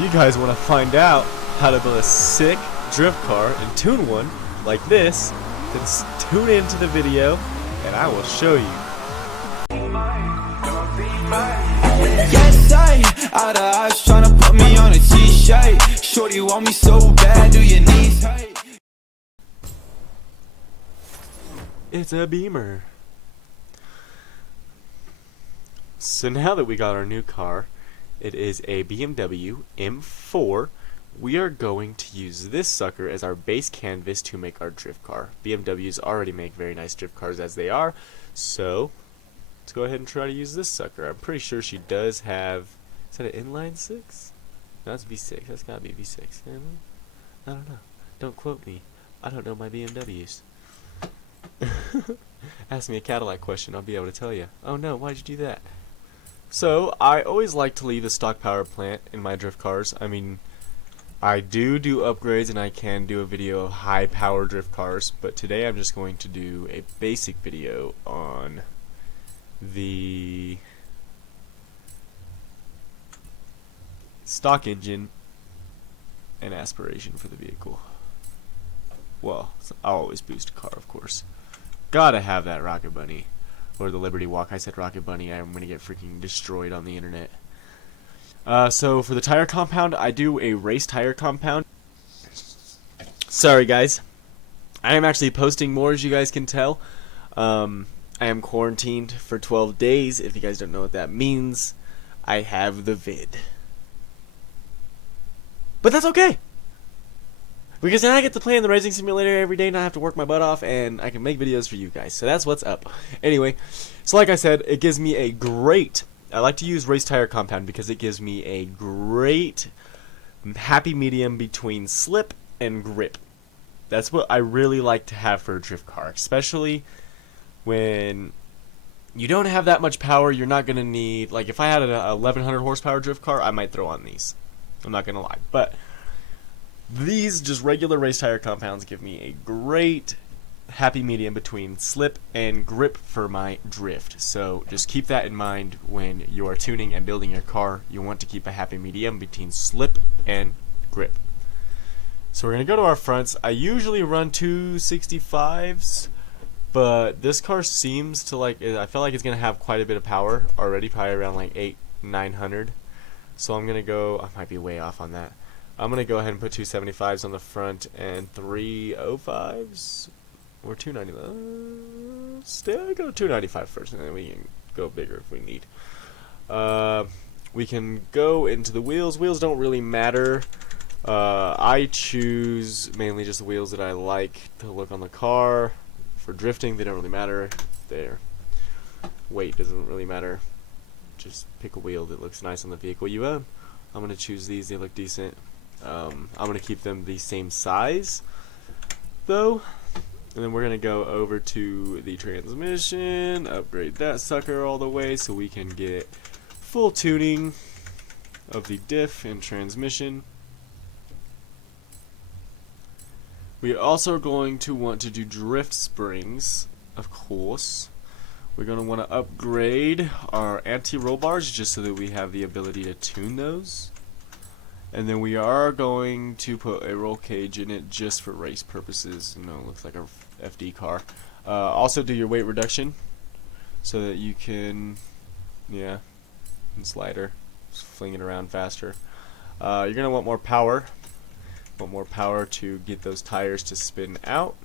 you guys want to find out how to build a sick drift car and tune one like this, then tune into the video and I will show you. Yes, out of eyes trying to put me on a t-shirt. Shorty want me so bad, do your knees hurt? It's a Beamer. So now that we got our new car, it is a BMW M4. We are going to use this sucker as our base canvas to make our drift car. BMWs already make very nice drift cars as they are, so let's go ahead and try to use this sucker. I'm pretty sure she does have, is that an inline 6? No, that's V6. That's gotta be V6. I don't know. Don't quote me. I don't know my BMWs. Ask me a Cadillac question, I'll be able to tell you. Oh no, why'd you do that? So, I always like to leave a stock power plant in my drift cars. I mean, I do upgrades and I can do a video of high power drift cars, but today I'm just going to do a basic video on the stock engine and aspiration for the vehicle. Well, I'll always boost a car, of course. Gotta have that Rocket Bunny. Or the Liberty Walk. I said Rocket Bunny, I'm gonna get freaking destroyed on the internet. So for the tire compound, I do a race tire compound. Sorry guys, I am actually posting more, as you guys can tell. I am quarantined for 12 days. If you guys don't know what that means, I have the vid. But that's okay, because then I get to play in the racing simulator every day and I have to work my butt off and I can make videos for you guys. So that's what's up. Anyway, so like I said, it gives me a great, I like to use race tire compound because it gives me a great happy medium between slip and grip. That's what I really like to have for a drift car, especially when you don't have that much power. You're not going to need, like if I had an 1100 horsepower drift car, I might throw on these. I'm not going to lie. But these just regular race tire compounds give me a great happy medium between slip and grip for my drift. So just keep that in mind when you are tuning and building your car. You want to keep a happy medium between slip and grip. So we're going to go to our fronts. I usually run 265s, but this car seems to I feel like it's going to have quite a bit of power already, probably around like 800-900. So I'm going to go, I might be way off on that. I'm going to go ahead and put 275s on the front and 305s or 290. Still go 295 first, and then we can go bigger if we need. We can go into the wheels. Wheels don't really matter. I choose mainly just the wheels that I like to look on the car. For drifting, they don't really matter. Their weight doesn't really matter. Just pick a wheel that looks nice on the vehicle you own. I'm going to choose these. They look decent. I'm going to keep them the same size, though. And then we're going to go over to the transmission, upgrade that sucker all the way so we can get full tuning of the diff and transmission. We are also going to want to do drift springs, of course. We're going to want to upgrade our anti-roll bars just so that we have the ability to tune those. And then we are going to put a roll cage in it just for race purposes. You know, it looks like a FD car. Also do your weight reduction so that you can, and slider, just fling it around faster. You're going to want more power. Want more power to get those tires to spin out.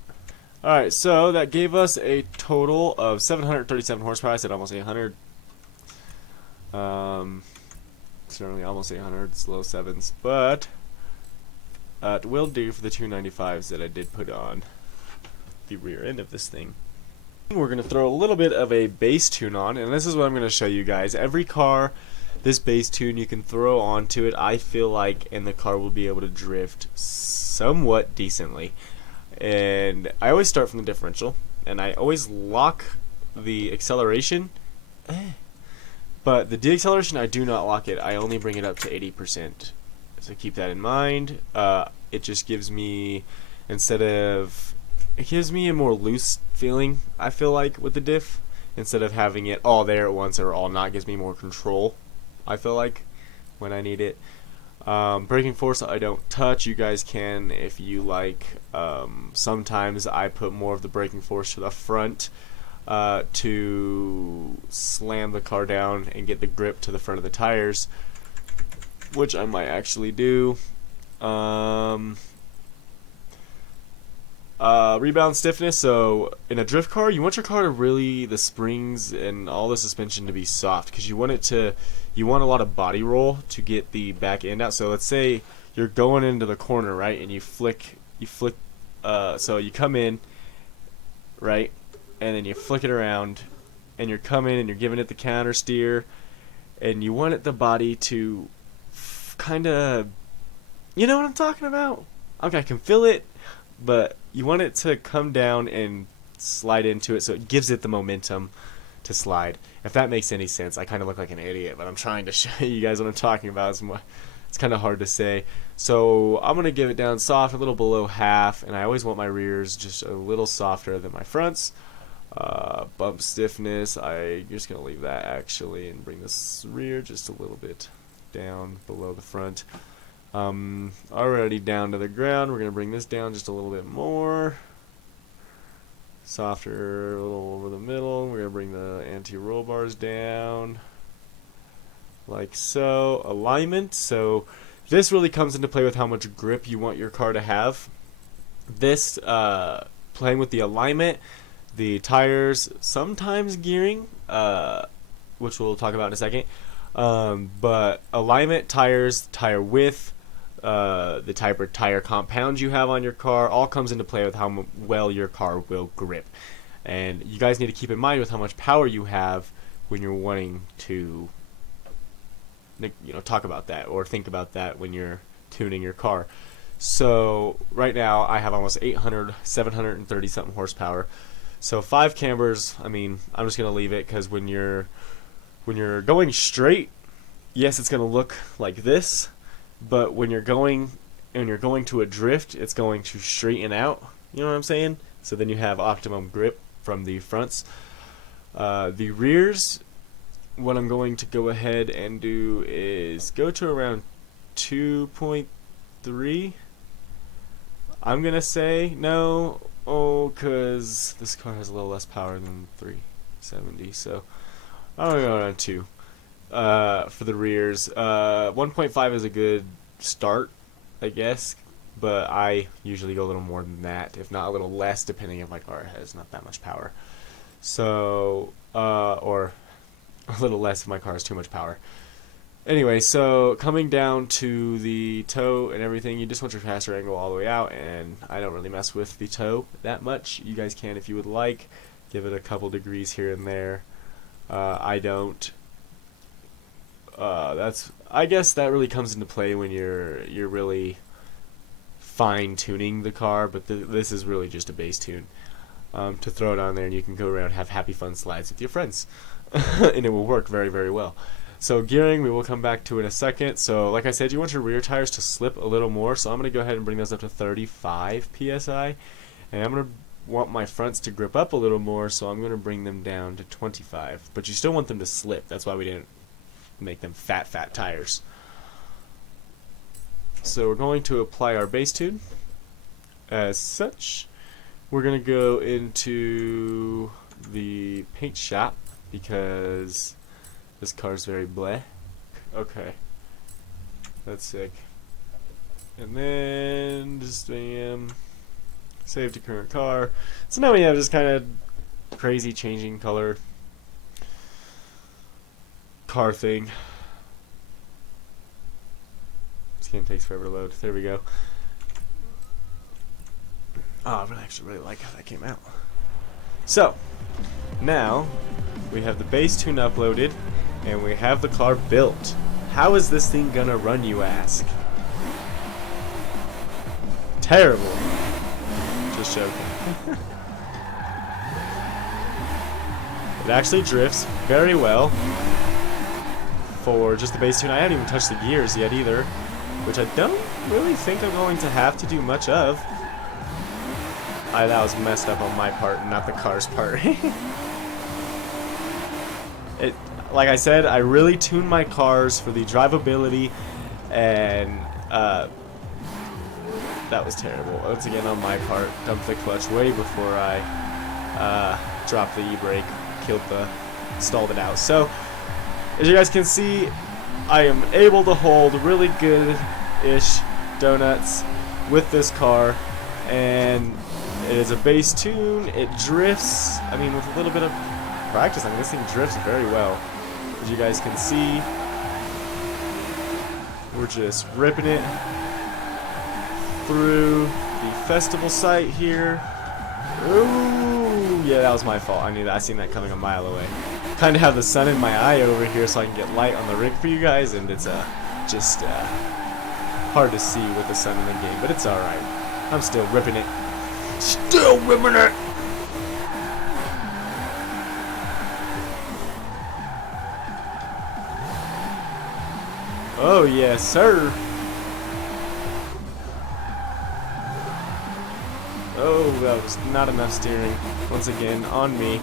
Alright, so that gave us a total of 737 horsepower. I said almost 800. Certainly almost 800, it's low sevens, but it will do for the 295s that I did put on the rear end of this thing. We're going to throw a little bit of a base tune on, and this is what I'm going to show you guys. Every car, this base tune you can throw onto it, I feel like, and the car will be able to drift somewhat decently. And I always start from the differential, and I always lock the acceleration. But the deacceleration, I do not lock it. I only bring it up to 80%. So keep that in mind. It just gives me, it gives me a more loose feeling, I feel like, with the diff. Instead of having it all there at once or all not, gives me more control, I feel like, when I need it. Braking force I don't touch. You guys can if you like. Sometimes I put more of the braking force to the front to slam the car down and get the grip to the front of the tires, which I might actually do. Rebound stiffness. So in a drift car, you want your car to really, the springs and all the suspension to be soft, because you want a lot of body roll to get the back end out. So let's say you're going into the corner, right, and you flick, so you come in, right, and then you flick it around, and you're coming and you're giving it the counter steer, and you want the body to kind of, you know what I'm talking about? Okay, I can feel it, but you want it to come down and slide into it, so it gives it the momentum to slide. If that makes any sense. I kind of look like an idiot, but I'm trying to show you guys what I'm talking about. It's kind of hard to say. So I'm going to give it down soft, a little below half, and I always want my rears just a little softer than my fronts. Bump stiffness, I'm just going to leave that actually and bring this rear just a little bit down below the front. Already down to the ground. We're going to bring this down just a little bit more. Softer, a little over the middle. We're going to bring the anti-roll bars down like so. Alignment. So this really comes into play with how much grip you want your car to have. This, playing with the alignment, the tires, sometimes gearing, which we'll talk about in a second. But alignment, tires, tire width, the type of tire compound you have on your car all comes into play with how well your car will grip. And you guys need to keep in mind with how much power you have when you're wanting to, talk about that or think about that when you're tuning your car. So right now I have almost 730 something horsepower. So 5 cambers, I mean, I'm just going to leave it because when you're going straight, yes, it's going to look like this. But when you're going to a drift, it's going to straighten out. You know what I'm saying? So then you have optimum grip from the fronts. The rears, what I'm going to go ahead and do is go to around 2.3. I'm going to say no, because this car has a little less power than 370. So I'm going to go around 2. For the rears, 1.5 is a good start, I guess, but I usually go a little more than that, if not a little less, depending if my car has not that much power. So, or a little less if my car has too much power. Anyway, so coming down to the toe and everything, you just want your caster angle all the way out, and I don't really mess with the toe that much. You guys can if you would like. Give it a couple degrees here and there. I don't. I guess that really comes into play when you're really fine tuning the car, but this is really just a base tune to throw it on there, and you can go around and have happy fun slides with your friends, and it will work very, very well. So gearing, we will come back to in a second. So like I said, you want your rear tires to slip a little more, so I'm going to go ahead and bring those up to 35 psi, and I'm going to want my fronts to grip up a little more, so I'm going to bring them down to 25, but you still want them to slip. That's why we didn't make them fat tires. So we're going to apply our base tune. As such, we're going to go into the paint shop because this car's very bleh. Okay, that's sick. And then just bam, save to current car. So now we have this kind of crazy changing color car thing. This game takes forever to load. There we go. Oh, I actually really like how that came out. So now we have the base tune uploaded and we have the car built. How is this thing gonna run, you ask? Terrible. Just joking. It actually drifts very well for just the base tune. I haven't even touched the gears yet either, which I don't really think I'm going to have to do much of. That was messed up on my part, not the car's part. Like I said, I really tune my cars for the drivability and that was terrible. Once again on my part, dumped the clutch way before I dropped the e-brake, stalled it out. So as you guys can see, I am able to hold really good-ish donuts with this car, and it is a bass tune. It drifts. I mean, with a little bit of practice, I mean, this thing drifts very well. As you guys can see, we're just ripping it through the festival site here. Ooh, yeah, that was my fault. I knew that. I seen that coming a mile away. Kind of have the sun in my eye over here so I can get light on the rig for you guys, and it's just hard to see with the sun in the game, but it's alright. I'm still ripping it. Still ripping it! Oh, yes, sir. Oh, that was not enough steering. Once again, on me.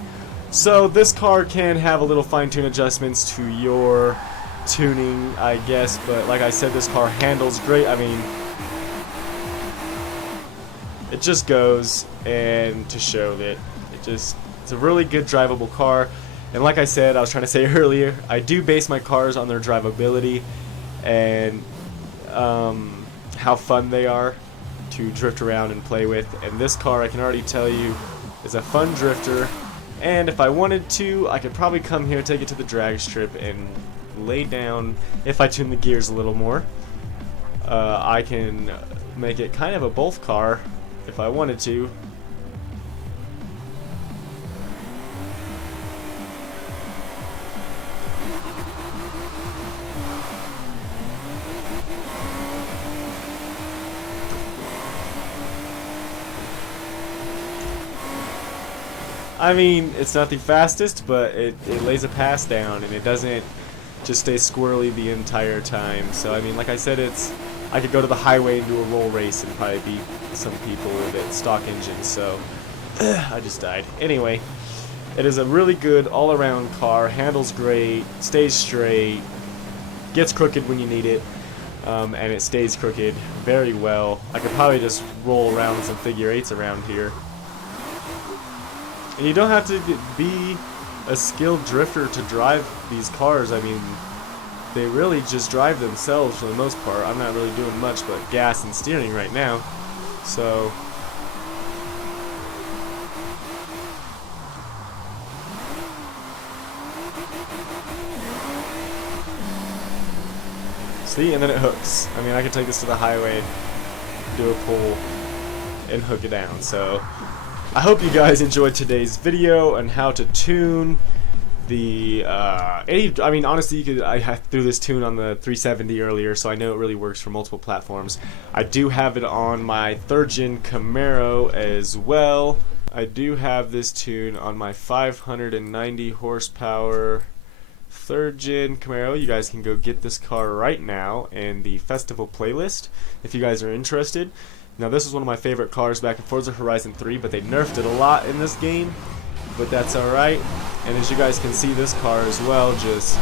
So, this car can have a little fine-tune adjustments to your tuning, I guess, but like I said, this car handles great. I mean, it just goes, and to show that it's a really good drivable car. And like I said, I was trying to say earlier, I do base my cars on their drivability and how fun they are to drift around and play with. And this car, I can already tell you, is a fun drifter. And if I wanted to, I could probably come here, take it to the drag strip, and lay down. If I tune the gears a little more, I can make it kind of a both car if I wanted to. I mean, it's not the fastest, but it lays a pass down, and it doesn't just stay squirrely the entire time. So, I mean, like I said, I could go to the highway and do a roll race and probably beat some people with it stock engines. So, I just died. Anyway, it is a really good all-around car. Handles great, stays straight, gets crooked when you need it, and it stays crooked very well. I could probably just roll around with some figure eights around here. And you don't have to be a skilled drifter to drive these cars. I mean, they really just drive themselves for the most part. I'm not really doing much but gas and steering right now. So, see, and then it hooks. I mean, I could take this to the highway, do a pull, and hook it down. So, I hope you guys enjoyed today's video on how to tune the I mean, honestly, I threw this tune on the 370 earlier, so I know it really works for multiple platforms. I do have it on my 3rd gen Camaro as well. I do have this tune on my 590 horsepower 3rd gen Camaro. You guys can go get this car right now in the festival playlist if you guys are interested. Now, this is one of my favorite cars back in Forza Horizon 3, but they nerfed it a lot in this game, but that's alright. And as you guys can see, this car as well, just,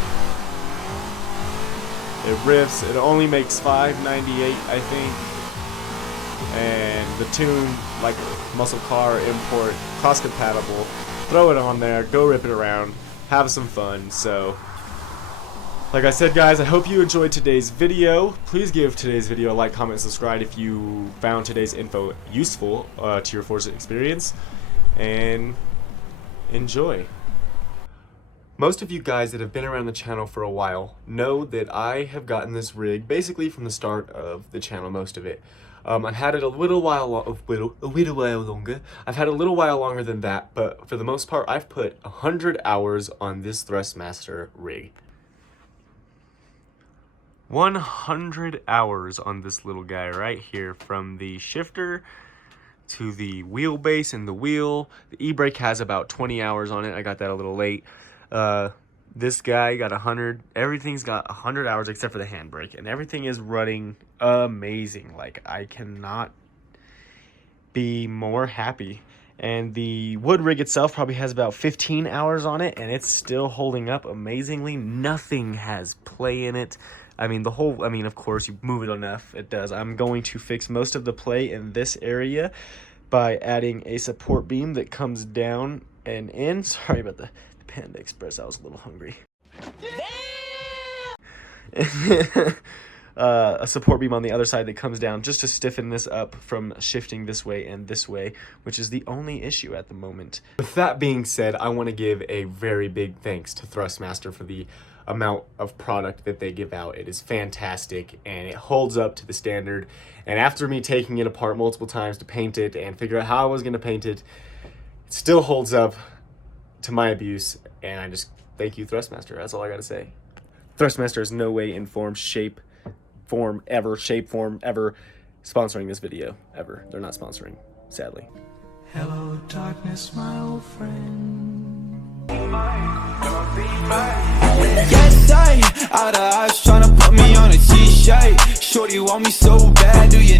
it riffs. It only makes 598, I think, and the tune, like muscle car import, cross-compatible. Throw it on there, go rip it around, have some fun. So, like I said, guys, I hope you enjoyed today's video. Please give today's video a like, comment, and subscribe if you found today's info useful to your Forza experience. And enjoy. Most of you guys that have been around the channel for a while know that I have gotten this rig basically from the start of the channel, most of it. I've had it a little while longer. I've had a little while longer than that, but for the most part, I've put 100 hours on this Thrustmaster rig. 100 hours on this little guy right here, from the shifter to the wheelbase and the wheel. The e-brake has about 20 hours on it. I got that a little late. This guy got 100. Everything's got 100 hours except for the handbrake, and everything is running amazing. Like, I cannot be more happy. And the wood rig itself probably has about 15 hours on it, and it's still holding up amazingly. Nothing has play in it. I mean, of course, you move it enough, it does. I'm going to fix most of the play in this area by adding a support beam that comes down and in. Sorry about the Panda Express, I was a little hungry. A support beam on the other side that comes down just to stiffen this up from shifting this way and this way, which is the only issue at the moment. With that being said, I want to give a very big thanks to Thrustmaster for the amount of product that they give out. It is fantastic and it holds up to the standard. And after me taking it apart multiple times to paint it and figure out how I was going to paint it, it still holds up to my abuse. And I just thank you, Thrustmaster. That's all I got to say. Thrustmaster is no way in form, shape, form ever sponsoring this video ever. They're not sponsoring, sadly. Hello darkness, my old friend. Yes, I out of eyes trying to put me on a t-shirt. Shorty want me so bad, do you